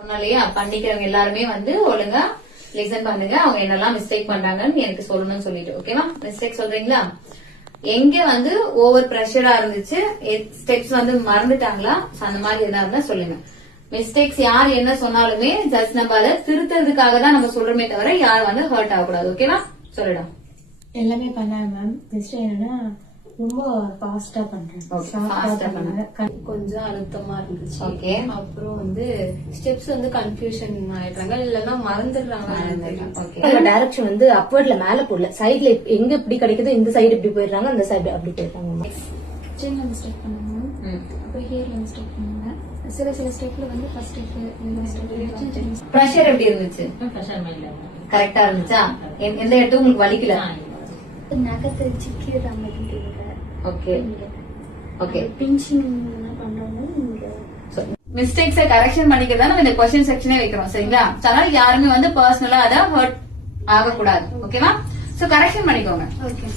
சொன்னாலே பண்ணிக்கிறவங்க எல்லாருமே வந்து ஒழுங்கா லிசன் பண்ணுங்க. அவங்க என்னெல்லாம் மிஸ்டேக் பண்றாங்கன்னு எனக்கு சொல்லணும்னு சொல்லிட்டு, ஓகேவா? மிஸ்டேக் சொல்றீங்களா? எங்க வந்து ஓவர் பிரஷரா இருந்துச்சு, ஸ்டெப்ஸ் வந்து மறந்துட்டாங்களா, அந்த மாதிரி எதா இருந்தா சொல்லுங்க. மிஸ்டேக்ஸ் யார் என்ன சொன்னாலுமே ஜஸ்ட் நம்ம அதை திருத்துறதுக்காக தான் நம்ம சொல்றோமே தவிர யாரும் வந்து ஹர்ட் ஆகக்கூடாது, ஓகேவா? சொல்லிடும். எல்லாமே பண்ணாங்க மேம். ஜஸ்ட் என்னன்னா ரொம்ப ஃபாஸ்டா பண்றேன். கொஞ்சம் அழுத்தமா இருந்துச்சு. ஓகே. அப்புறம் வந்து ஸ்டெப்ஸ் வந்து கன்ஃபியூஷன் ஆயிடுறாங்க, இல்லன்னா மறந்துடுறாங்க. டைரக்ஷன் வந்து அப்வர்ட்ல மேல போடல, சைடுல எங்க இப்படி கிடைக்குதோ இந்த சைடு இப்படி போயிடுறாங்க, அந்த சைடு அப்படி போயிடுறாங்க. கிச்சன்ல மிஸ்டேக் பண்ணுவாங்க, அப்புறம் ஹேர்ல மிஸ்டேக் பண்ணுவாங்க. சில ஸ்டெப்ல வந்து ஃபர்ஸ்ட் ஸ்டெப் பிரஷர் எப்படி இருந்துச்சு? கரெக்டா இருந்துச்சா? எந்த இடத்தும் உங்களுக்கு வலிக்கல? நகத்தை சிக்கிற மாதிரி இருக்கு. Okay okay. பிஞ்சிங் பண்றாங்க. மிஸ்டேக்ஸை கரெக்ஷன் பண்ணிக்கிறதா நம்ம இந்த क्वेश्चन செக்ஷனே வைக்கிறோம், சரிங்களா? அதனால யாருமே வந்து பர்சனலா அதை ஹர்ட் ஆகக்கூடாது, ஓகேவா? சோ கரெக்ஷன் பண்ணிக்கோங்க. ஓகே.